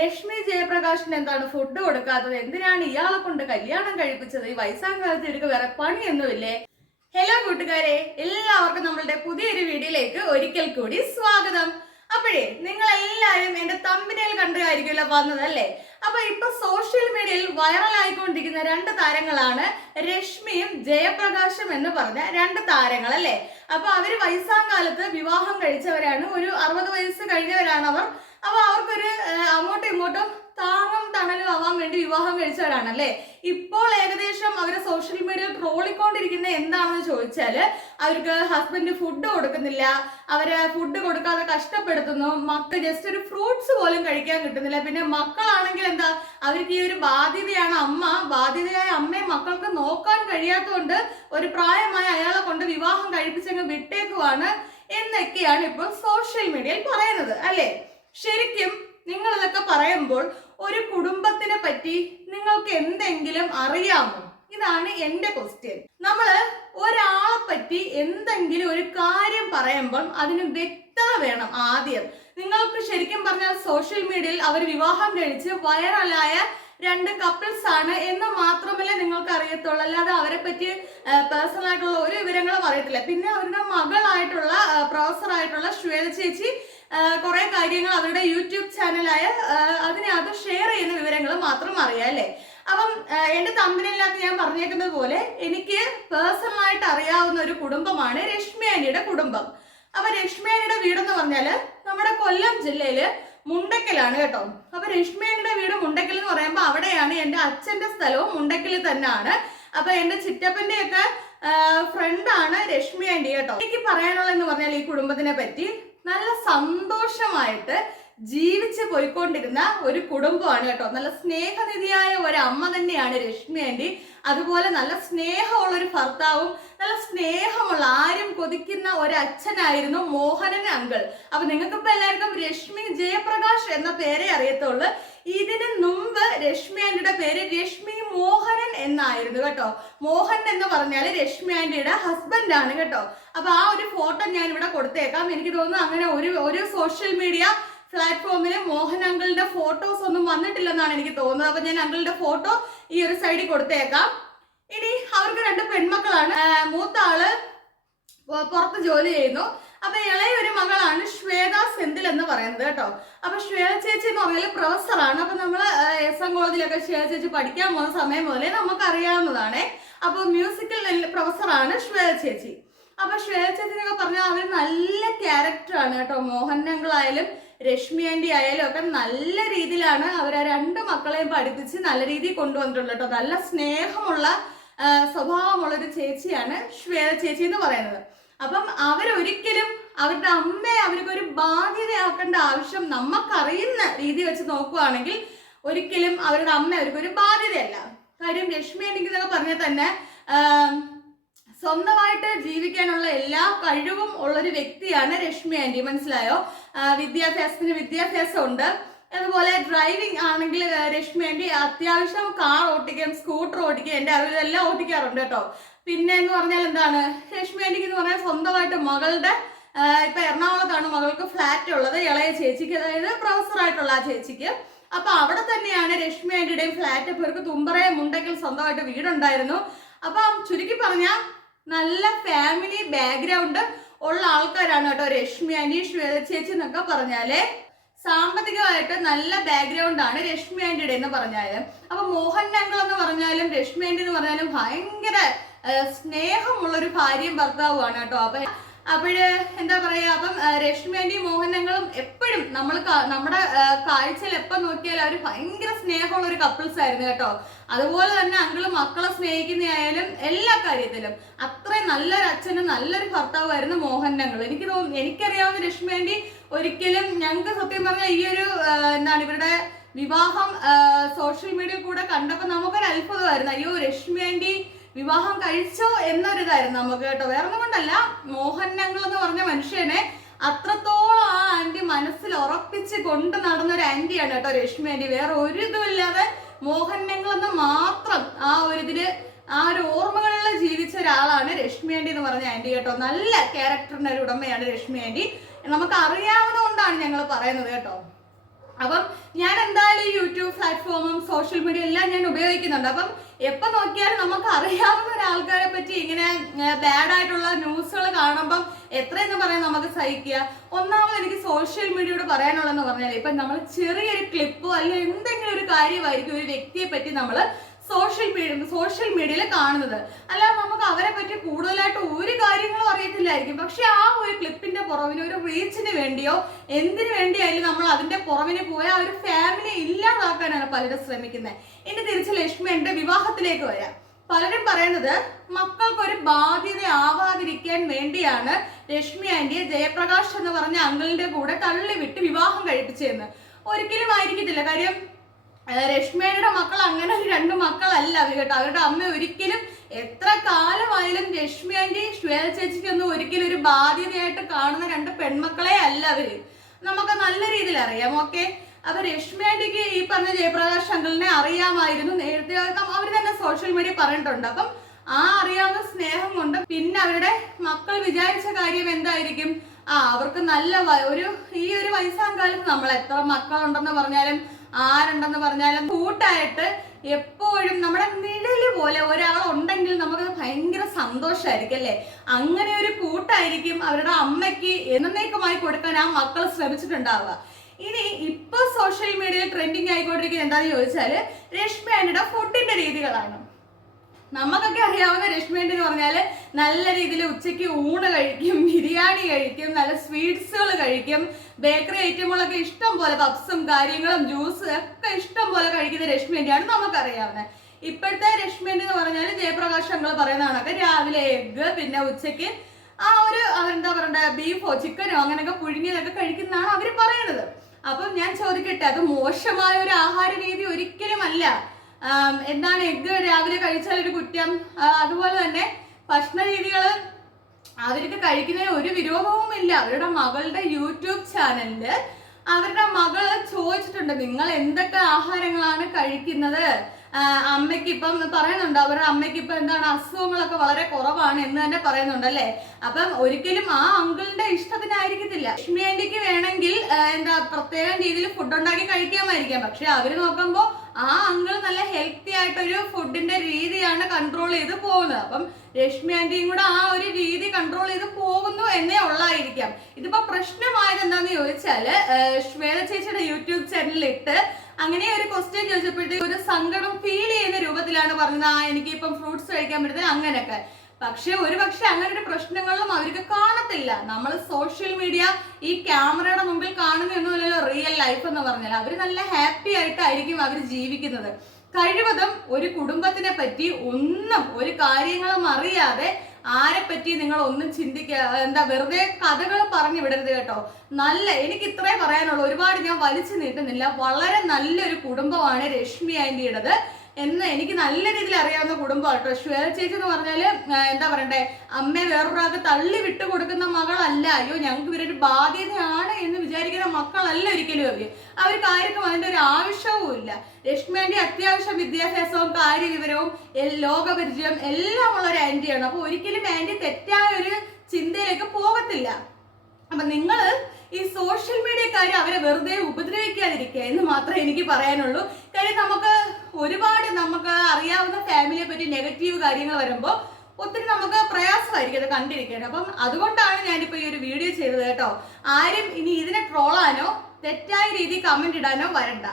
രശ്മി ജയപ്രകാശിന് എന്താണ് ഫുഡ് കൊടുക്കാത്തത്, എന്തിനാണ് ഇയാളെ കൊണ്ട് കല്യാണം കഴിപ്പിച്ചത്, ഈ വയസ്സാം കാലത്ത് ഇവർക്ക് വേറെ പണിയൊന്നുമില്ലേ? ഹലോ കൂട്ടുകാരെ, എല്ലാവർക്കും നമ്മളുടെ പുതിയൊരു വീഡിയോയിലേക്ക് ഒരിക്കൽ കൂടി സ്വാഗതം. അപ്പോഴേ നിങ്ങൾ എല്ലാവരും എന്റെ തമ്പനയിൽ കണ്ടുകായിരിക്കുമല്ലോ വന്നതല്ലേ. അപ്പൊ ഇപ്പൊ സോഷ്യൽ മീഡിയയിൽ വൈറലായിക്കൊണ്ടിരിക്കുന്ന രണ്ട് താരങ്ങളാണ് രശ്മിയും ജയപ്രകാശും എന്ന് പറഞ്ഞ രണ്ട് താരങ്ങൾ അല്ലേ. അപ്പൊ അവര് വയസ്സാം കാലത്ത് വിവാഹം കഴിച്ചവരാണ്, ഒരു 60 വയസ്സ് കഴിഞ്ഞവരാണ് അവർ. അപ്പൊ അവർക്കൊരു അങ്ങോട്ടും ഇങ്ങോട്ടും താങ്ങും തണലും ആവാൻ വേണ്ടി വിവാഹം കഴിച്ചവരാണല്ലേ. ഇപ്പോൾ ഏകദേശം അവര് സോഷ്യൽ മീഡിയയിൽ ട്രോളിക്കൊണ്ടിരിക്കുന്ന എന്താണെന്ന് ചോദിച്ചാല്, അവർക്ക് ഹസ്ബൻഡ് ഫുഡ് കൊടുക്കുന്നില്ല, അവര് ഫുഡ് കൊടുക്കാതെ കഷ്ടപ്പെടുത്തുന്നു, മക്കൾ ജസ്റ്റ് ഒരു ഫ്രൂട്ട്സ് പോലും കഴിക്കാൻ കിട്ടുന്നില്ല. പിന്നെ മക്കളാണെങ്കിൽ എന്താ, അവർക്ക് ഈ ഒരു ബാധ്യതയാണ്, ബാധ്യതയായ അമ്മയെ മക്കൾക്ക് നോക്കാൻ കഴിയാത്തതുകൊണ്ട് ഒരു പ്രായമായ അയാളെ കൊണ്ട് വിവാഹം കഴിപ്പിച്ചങ്ങ് വിട്ടേക്കുവാണ് എന്നൊക്കെയാണ് ഇപ്പോൾ സോഷ്യൽ മീഡിയയിൽ പറയുന്നത് അല്ലേ. ശരിക്കും നിങ്ങൾ ഇതൊക്കെ പറയുമ്പോൾ ഒരു കുടുംബത്തിനെ പറ്റി നിങ്ങൾക്ക് എന്തെങ്കിലും അറിയാമോ? ഇതാണ് എന്റെ ക്വസ്റ്റ്യൻ. നമ്മള് ഒരാളെ പറ്റി എന്തെങ്കിലും ഒരു കാര്യം പറയുമ്പോൾ അതിന് വ്യക്തത വേണം ആദ്യം. നിങ്ങൾക്ക് ശരിക്കും പറഞ്ഞാൽ സോഷ്യൽ മീഡിയയിൽ അവർ വിവാഹം കഴിച്ച് വൈറലായ രണ്ട് കപ്പിൾസ് ആണ് എന്ന് മാത്രമല്ല നിങ്ങൾക്ക് അറിയത്തുള്ളൂ, അല്ലാതെ അവരെ പറ്റി പേഴ്സണൽ ആയിട്ടുള്ള ഒരു വിവരങ്ങളും അറിയത്തില്ല. പിന്നെ അവരുടെ മകളായിട്ടുള്ള പ്രൊഫസറായിട്ടുള്ള ശ്വേത ചേച്ചി കുറെ കാര്യങ്ങൾ അവരുടെ യൂട്യൂബ് ചാനലായ അതിനകത്ത് ഷെയർ ചെയ്യുന്ന വിവരങ്ങൾ മാത്രം അറിയാം അല്ലേ. അപ്പം എന്റെ തമ്പനയിലകത്ത് ഞാൻ പറഞ്ഞേക്കുന്നത് പോലെ എനിക്ക് പേഴ്സണലായിട്ട് അറിയാവുന്ന ഒരു കുടുംബമാണ് രശ്മി ആന്റിയുടെ കുടുംബം. അപ്പൊ രശ്മി ആന്റിയുടെ വീടെന്ന് പറഞ്ഞാല് നമ്മുടെ കൊല്ലം ജില്ലയില് മുണ്ടക്കലാണ് കേട്ടോ. അപ്പൊ രശ്മി ആന്റിയുടെ വീട് മുണ്ടക്കൽ എന്ന് പറയുമ്പോൾ അവിടെയാണ് എന്റെ അച്ഛന്റെ സ്ഥലവും മുണ്ടക്കൽ തന്നെയാണ്. അപ്പൊ എന്റെ ചിറ്റപ്പന്റെ ഒക്കെ ഫ്രണ്ടാണ് രശ്മി ആന്റി കേട്ടോ. എനിക്ക് പറയാനുള്ളതെന്ന് പറഞ്ഞാൽ ഈ കുടുംബത്തിനെ പറ്റി നല്ല സന്തോഷമായിട്ട് ജീവിച്ച് പോയിക്കൊണ്ടിരുന്ന ഒരു കുടുംബമാണ് കേട്ടോ. നല്ല സ്നേഹനിധിയായ ഒരു അമ്മ തന്നെയാണ് രശ്മി ആന്റി. അതുപോലെ നല്ല സ്നേഹമുള്ള ഒരു ഭർത്താവും നല്ല സ്നേഹമുള്ള ആരും കൊതിക്കുന്ന ഒരു അച്ഛനായിരുന്നു മോഹനൻ അങ്കിൾ. അപ്പൊ നിങ്ങൾക്കിപ്പോ എല്ലാവർക്കും രശ്മി ജയപ്രകാശ് എന്ന പേരെ അറിയത്തുള്ളൂ. ഇതിന് മുമ്പ് രശ്മി ആന്റിയുടെ പേര് രശ്മി മോഹനൻ എന്നായിരുന്നു കേട്ടോ. മോഹൻ എന്ന് പറഞ്ഞാല് രശ്മി ആന്റിയുടെ ഹസ്ബൻഡ് ആണ് കേട്ടോ. അപ്പൊ ആ ഒരു ഫോട്ടോ ഞാൻ ഇവിടെ കൊടുത്തേക്കാം. എനിക്ക് തോന്നുന്നു അങ്ങനെ ഒരു സോഷ്യൽ മീഡിയ പ്ലാറ്റ്ഫോമില് മോഹൻ അങ്കിളിന്റെ ഫോട്ടോസ് ഒന്നും വന്നിട്ടില്ലെന്നാണ് എനിക്ക് തോന്നുന്നത്. അപ്പൊ ഞാൻ അങ്കിളിന്റെ ഫോട്ടോ ഈ ഒരു സൈഡിൽ കൊടുത്തേക്കാം. ഇനി അവർക്ക് രണ്ട് പെൺമക്കളാണ്. മൂത്ത ആള് പുറത്ത് ജോലി ചെയ്യുന്നു. അപ്പൊ ഇളയ ഒരു മകളാണ് ശ്വേത സെന്തിൽ എന്ന് പറയുന്നത് കേട്ടോ. അപ്പൊ ശ്വേത ചേച്ചി എന്ന് പറഞ്ഞാൽ പ്രൊഫസറാണ്. അപ്പൊ നമ്മള് എസ് എൻ കോളേജിലൊക്കെ ശ്വേത ചേച്ചി പഠിക്കാൻ പോകുന്ന സമയം മുതലേ നമുക്ക് അറിയാവുന്നതാണ്. അപ്പൊ മ്യൂസിക്കൽ പ്രൊഫസറാണ് ശ്വേത ചേച്ചി. അപ്പൊ ശ്വേത ചേച്ചിനൊക്കെ പറഞ്ഞാൽ അവര് നല്ല ക്യാരക്ടറാണ് കേട്ടോ. മോഹൻ അങ്കിളായാലും രശ്മി ആന്റി ആയാലും ഒക്കെ നല്ല രീതിയിലാണ് അവർ ആ രണ്ട് മക്കളെയും പഠിപ്പിച്ച് നല്ല രീതിയിൽ കൊണ്ടുവന്നിട്ടുള്ളത് കേട്ടോ. നല്ല സ്നേഹമുള്ള സ്വഭാവമുള്ള ഒരു ചേച്ചിയാണ് ശ്വേത ചേച്ചി എന്ന് പറയുന്നത്. അപ്പം അവരൊരിക്കലും അവരുടെ അമ്മയെ അവർക്കൊരു ബാധ്യതയാക്കേണ്ട ആവശ്യം നമുക്കറിയുന്ന രീതി വെച്ച് നോക്കുകയാണെങ്കിൽ ഒരിക്കലും അവരുടെ അമ്മ അവർക്കൊരു ബാധ്യതയല്ല. കാര്യം രശ്മി ആന്റിക്ക് എന്നൊക്കെ പറഞ്ഞാൽ തന്നെ സ്വന്തമായിട്ട് ജീവിക്കാനുള്ള എല്ലാ കഴിവും ഉള്ളൊരു വ്യക്തിയാണ് രശ്മി ആന്റി, മനസ്സിലായോ. വിദ്യാഭ്യാസത്തിന് വിദ്യാഭ്യാസം ഉണ്ട്. അതുപോലെ ഡ്രൈവിംഗ് ആണെങ്കിൽ രശ്മി ആന്റി അത്യാവശ്യം കാർ ഓട്ടിക്കാം, സ്കൂട്ടർ ഓട്ടിക്കാം, എൻ്റെ അറിവിലെല്ലാം ഓട്ടിക്കാറുണ്ട് കേട്ടോ. പിന്നെ എന്ന് പറഞ്ഞാൽ എന്താണ്, രശ്മി ആന്റിക്ക് എന്ന് പറഞ്ഞാൽ സ്വന്തമായിട്ട് മകളുടെ ഇപ്പൊ എറണാകുളത്താണ് മകൾക്ക് ഫ്ലാറ്റ് ഉള്ളത്, ഇളയ ചേച്ചിക്ക്, അതായത് പ്രൊഫസറായിട്ടുള്ള ആ ചേച്ചിക്ക്. അപ്പൊ അവിടെ തന്നെയാണ് രശ്മി ആന്റിയുടെയും ഫ്ലാറ്റ്. ഇപ്പൊ ഇവർക്ക് തുമ്പറ മുണ്ടക്കൽ സ്വന്തമായിട്ട് വീടുണ്ടായിരുന്നു. അപ്പം ചുരുക്കി പറഞ്ഞാൽ നല്ല ഫാമിലി ബാക്ക്ഗ്രൗണ്ട് ഉള്ള ആൾക്കാരാണ് കേട്ടോ രശ്മി ആന്റി ശ്വേത ചേച്ചി എന്നൊക്കെ പറഞ്ഞാല്. സാമ്പത്തികമായിട്ട് നല്ല ബാക്ക്ഗ്രൗണ്ട് ആണ് രശ്മി ആന്റിയുടെ എന്ന് പറഞ്ഞാല്. അപ്പൊ മോഹൻ അങ്കിൾ എന്ന് പറഞ്ഞാലും രശ്മി ആന്റി എന്ന് പറഞ്ഞാലും ഭയങ്കര സ്നേഹമുള്ളൊരു ഭാര്യയും ഭർത്താവുമാണ് കേട്ടോ. അപ്പോഴ് എന്താ പറയാ, അപ്പം രശ്മി ആന്റി മോഹൻ അങ്കിളും എപ്പോഴും നമ്മുടെ കാഴ്ചയിൽ എപ്പം നോക്കിയാലും അവർ ഭയങ്കര സ്നേഹമുള്ള ഒരു കപ്പിൾസ് ആയിരുന്നു കേട്ടോ. അതുപോലെ തന്നെ അങ്കിള് മക്കളെ സ്നേഹിക്കുന്നതായാലും എല്ലാ കാര്യത്തിലും അത്രയും നല്ലൊരു അച്ഛനും നല്ലൊരു ഭർത്താവായിരുന്നു മോഹൻ അങ്കിൾ. എനിക്കറിയാവുന്ന രശ്മി ആന്റി ഒരിക്കലും ഞങ്ങൾക്ക് സത്യം പറഞ്ഞാൽ ഈ ഒരു എന്താണ് ഇവരുടെ വിവാഹം സോഷ്യൽ മീഡിയയിൽ കൂടെ കണ്ടപ്പോൾ നമുക്കൊരു അത്ഭുതമായിരുന്നു. അയ്യോ രശ്മി ആന്റി വിവാഹം കഴിച്ചോ എന്നൊരിതായിരുന്നു നമുക്ക് കേട്ടോ. വേറെ ഒന്നും കൊണ്ടല്ല, മോഹൻ അങ്കിൾ എന്ന് പറഞ്ഞ മനുഷ്യനെ അത്രത്തോളം ആ ആന്റി മനസ്സിൽ ഉറപ്പിച്ച് കൊണ്ട് നടന്നൊരു ആന്റിയാണ് കേട്ടോ രശ്മി ആന്റി. വേറെ ഒരു ഇതുമില്ലാതെ മോഹൻ അങ്കിൾ എന്ന് മാത്രം ആ ഒരു ഓർമ്മകളിൽ ജീവിച്ച ഒരാളാണ് രശ്മി ആന്റി എന്ന് പറഞ്ഞ ആന്റി കേട്ടോ. നല്ല ക്യാരക്ടറിന്റെ ഒരു ഉടമയാണ് രശ്മി ആന്റി. നമുക്ക് അറിയാവുന്ന കൊണ്ടാണ് ഞങ്ങൾ പറയുന്നത് കേട്ടോ. അപ്പം ഞാൻ എന്തായാലും യൂട്യൂബ് പ്ലാറ്റ്ഫോമും സോഷ്യൽ മീഡിയ എല്ലാം ഞാൻ ഉപയോഗിക്കുന്നുണ്ട്. അപ്പം എപ്പോൾ നോക്കിയാലും നമുക്ക് അറിയാവുന്ന ഒരാൾക്കാരെ പറ്റി ഇങ്ങനെ ബാഡ് ആയിട്ടുള്ള ന്യൂസുകൾ കാണുമ്പം എത്രയെന്ന് പറയാൻ നമുക്ക് സഹിക്കുക. ഒന്നാമത് എനിക്ക് സോഷ്യൽ മീഡിയയോട് പറയാനുള്ളതെന്ന് പറഞ്ഞാൽ ഇപ്പം നമ്മൾ ചെറിയൊരു ക്ലിപ്പോ അല്ലെങ്കിൽ എന്തെങ്കിലും ഒരു കാര്യമായിരിക്കും ഒരു വ്യക്തിയെ പറ്റി നമ്മൾ സോഷ്യൽ മീഡിയയിൽ കാണുന്നത്. അല്ലാതെ നമുക്ക് അവരെ പറ്റി കൂടുതലായിട്ട് ഒരു കാര്യങ്ങളും അറിയത്തില്ലായിരിക്കും. പക്ഷെ ആ ഒരു ക്ലിപ്പിന്റെ പുറവിന് ഒരു റീച്ചിന് വേണ്ടിയോ എന്തിനു വേണ്ടിയായാലും നമ്മൾ അതിന്റെ പുറവിന് പോയ ആ ഒരു ഫാമിലി ഇല്ലാതാക്കാനാണ് പലരും ശ്രമിക്കുന്നത്. ഇനി തിരിച്ച് ലക്ഷ്മിയുടെ വിവാഹത്തിലേക്ക് വരാം. പലരും പറയുന്നത് മക്കൾക്കൊരു ബാധ്യത ആവാതിരിക്കാൻ വേണ്ടിയാണ് രശ്മി ആന്റിയെ ജയപ്രകാശ് എന്ന് പറഞ്ഞ അങ്കിളിന്റെ കൂടെ തള്ളിവിട്ട് വിവാഹം കഴിപ്പിച്ചതെന്ന്. ഒരിക്കലും ആയിരിക്കത്തില്ല. കാര്യം രശ്മിയുടെ മക്കൾ അങ്ങനെ 2 മക്കളല്ല അവർ കേട്ടോ. അവരുടെ അമ്മ ഒരിക്കലും എത്ര കാലമായാലും രശ്മി ആന്റി ശ്വേത ചേച്ചിക്കൊന്നും ഒരിക്കലും ഒരു ബാധ്യതയായിട്ട് കാണുന്ന 2 പെൺമക്കളെ അല്ല അവര്. നമുക്ക് നല്ല രീതിയിൽ അറിയാം. ഓക്കെ, അപ്പൊ രശ്മി ആന്റിക്ക് ഈ പറഞ്ഞ ജയപ്രകാശ് അങ്കിളിനെ അറിയാമായിരുന്നു നേരത്തെ. അവർ തന്നെ സോഷ്യൽ മീഡിയ പറഞ്ഞിട്ടുണ്ട്. അപ്പം ആ അറിയാവുന്ന സ്നേഹം കൊണ്ട് പിന്നെ അവരുടെ മക്കൾ വിചാരിച്ച കാര്യം എന്തായിരിക്കും? അവർക്ക് നല്ല ഈ ഒരു വയസ്സാം കാലത്ത് നമ്മൾ എത്ര മക്കളുണ്ടെന്ന് പറഞ്ഞാലും ആരുണ്ടെന്ന് പറഞ്ഞാലും കൂട്ടായിട്ട് എപ്പോഴും നമ്മുടെ നിഴല് പോലെ ഒരാൾ ഉണ്ടെങ്കിൽ നമുക്കത് ഭയങ്കര സന്തോഷമായിരിക്കും അല്ലേ? അങ്ങനെ ഒരു കൂട്ടായിരിക്കും അവരുടെ അമ്മയ്ക്ക് എന്നേക്കുമായി കൊടുക്കാൻ ആ മക്കൾ ശ്രമിച്ചിട്ടുണ്ടാവുക. ഇനി ഇപ്പൊ സോഷ്യൽ മീഡിയയിൽ ട്രെൻഡിങ് ആയിക്കൊണ്ടിരിക്കുന്നത് എന്താണെന്ന് ചോദിച്ചാല് രശ്മി ആന്റിയുടെ ഫുഡിന്റെ രീതികളാണ്. നമുക്കൊക്കെ അറിയാവുന്ന രശ്മി ആന്റി എന്ന് പറഞ്ഞാല് നല്ല രീതിയിൽ ഉച്ചയ്ക്ക് ഊണ് കഴിക്കും, ബിരിയാണി കഴിക്കും, നല്ല സ്വീറ്റ്സുകൾ കഴിക്കും, ബേക്കറി ഐറ്റങ്ങളൊക്കെ ഇഷ്ടം പോലെ, പപ്സും കാര്യങ്ങളും ജ്യൂസ് ഒക്കെ ഇഷ്ടം പോലെ കഴിക്കുന്ന രശ്മി ആന്റിയാണ് നമുക്കറിയാവുന്നത്. ഇപ്പോഴത്തെ രശ്മി ആന്റി എന്ന് പറഞ്ഞാൽ ജയപ്രകാശ് അങ്കിൾ പറയുന്ന കണക്ക് രാവിലെ എഗ്ഗ്, പിന്നെ ഉച്ചയ്ക്ക് എന്താ പറയണ്ട ബീഫോ ചിക്കനോ അങ്ങനെയൊക്കെ പുഴുങ്ങിയതൊക്കെ കഴിക്കുന്നതാണ് അവർ പറയുന്നത്. അപ്പം ഞാൻ ചോദിക്കട്ടെ, അത് മോശമായ ഒരു ആഹാര രീതി ഒരിക്കലും അല്ല. എന്താണ് എഗ്ഗ് രാവിലെ കഴിച്ചാൽ ഒരു കുറ്റം? അതുപോലെ തന്നെ ഭക്ഷണ രീതികൾ അവർക്ക് കഴിക്കുന്നതിന് ഒരു വിരോധവും ഇല്ല. അവരുടെ മകളുടെ യൂട്യൂബ് ചാനലില് അവരുടെ മകള് ചോദിച്ചിട്ടുണ്ട്, നിങ്ങൾ എന്തൊക്കെ ആഹാരങ്ങളാണ് കഴിക്കുന്നത്? അമ്മയ്ക്ക് ഇപ്പം പറയുന്നുണ്ട്, അവരുടെ അമ്മയ്ക്ക് ഇപ്പൊ എന്താണ് അസുഖങ്ങളൊക്കെ വളരെ കുറവാണ് എന്ന് തന്നെ പറയുന്നുണ്ട് അല്ലേ? അപ്പം ഒരിക്കലും ആ അങ്കിളിന്റെ ഇഷ്ടത്തിനായിരിക്കത്തില്ല. ലക്ഷ്മി ആന്റിക്ക് വേണമെങ്കിൽ പ്രത്യേകം രീതിയിൽ ഫുഡ് ഉണ്ടാക്കി കഴിക്കാമായിരിക്കാം. പക്ഷെ അവര് നോക്കുമ്പോ ആ അങ്കിൾ നല്ല ഹെൽത്തി ആയിട്ടൊരു ഫുഡിന്റെ രീതിയാണ് കൺട്രോൾ ചെയ്ത് പോകുന്നത്. അപ്പം രശ്മി ആന്റിയും കൂടെ ആ ഒരു രീതി കൺട്രോൾ ചെയ്ത് പോകുന്നു എന്നേ ഉള്ളായിരിക്കാം. ഇതിപ്പോ പ്രശ്നമായത് എന്താന്ന് ചോദിച്ചാല് ശ്വേത ചേച്ചിയുടെ യൂട്യൂബ് ചാനലിൽ ഇട്ട് അങ്ങനെ ഒരു ക്വസ്റ്റ്യൻ ചോദിച്ചപ്പോഴത്തേക്ക് ഒരു സങ്കടം ഫീൽ ചെയ്യുന്ന രൂപത്തിലാണ് പറഞ്ഞത്, എനിക്ക് ഇപ്പം ഫ്രൂട്ട്സ് കഴിക്കാൻ പറ്റുന്നത് അങ്ങനെയൊക്കെ. പക്ഷെ അങ്ങനെ ഒരു പ്രശ്നങ്ങളും അവർക്ക് കാണത്തില്ല. നമ്മൾ സോഷ്യൽ മീഡിയ ഈ ക്യാമറയുടെ മുമ്പിൽ കാണുന്നൊന്നുമല്ലല്ലോ റിയൽ ലൈഫ് എന്ന് പറഞ്ഞാൽ. അവർ നല്ല ഹാപ്പി ആയിട്ടായിരിക്കും അവർ ജീവിക്കുന്നത്. കഴിവതും ഒരു കുടുംബത്തിനെ പറ്റി ഒരു കാര്യങ്ങളും അറിയാതെ ആരെ പറ്റി നിങ്ങൾ ഒന്നും വെറുതെ കഥകൾ പറഞ്ഞു വിടരുത് കേട്ടോ. എനിക്ക് ഇത്രേ പറയാനുള്ളൂ. ഒരുപാട് ഞാൻ വലിച്ചു നീട്ടുന്നില്ല. വളരെ നല്ലൊരു കുടുംബമാണ് രശ്മി ആന്റിയുടേത് എന്ന് എനിക്ക് നല്ല രീതിയിൽ അറിയാവുന്ന കുടുംബം കേട്ടോ. ശ്വേത ചേച്ചി എന്ന് പറഞ്ഞാല് എന്താ പറയണ്ടേ, അമ്മയെ വേറൊരാൾക്ക് തള്ളി വിട്ടു കൊടുക്കുന്ന മകളല്ല. അയ്യോ ഞങ്ങൾക്ക് ഇവരൊരു ബാധ്യതയാണ് എന്ന് വിചാരിക്കുന്ന മക്കളല്ല ഒരിക്കലും അവർക്ക് ആർക്കും അതിന്റെ ഒരു ആവശ്യവും ഇല്ല. രശ്മി ആന്റി അത്യാവശ്യം വിദ്യാഭ്യാസവും കാര്യവിവരവും ലോകപരിചയം എല്ലാം ഉള്ള ഒരു ആന്റിയാണ്. അപ്പൊ ഒരിക്കലും ആന്റി തെറ്റായ ഒരു ചിന്തയിലേക്ക് പോകത്തില്ല. അപ്പൊ നിങ്ങള് ഈ സോഷ്യൽ മീഡിയക്കാരെ അവരെ വെറുതെ ഉപദ്രവിക്കാതിരിക്കുക എന്ന് മാത്രമേ എനിക്ക് പറയാനുള്ളൂ. കാര്യം നമുക്ക് അറിയാവുന്ന ഫാമിലിയെ പറ്റി നെഗറ്റീവ് കാര്യങ്ങൾ വരുമ്പോൾ ഒത്തിരി നമുക്ക് പ്രയാസമായിരിക്കും അത് കണ്ടിരിക്കാൻ. അപ്പം അതുകൊണ്ടാണ് ഞാനിപ്പോ ഈ ഒരു വീഡിയോ ചെയ്തത് കേട്ടോ. ആരും ഇനി ഇതിനെ ട്രോളാനോ തെറ്റായ രീതിയിൽ കമന്റ് ഇടാനോ വരണ്ട.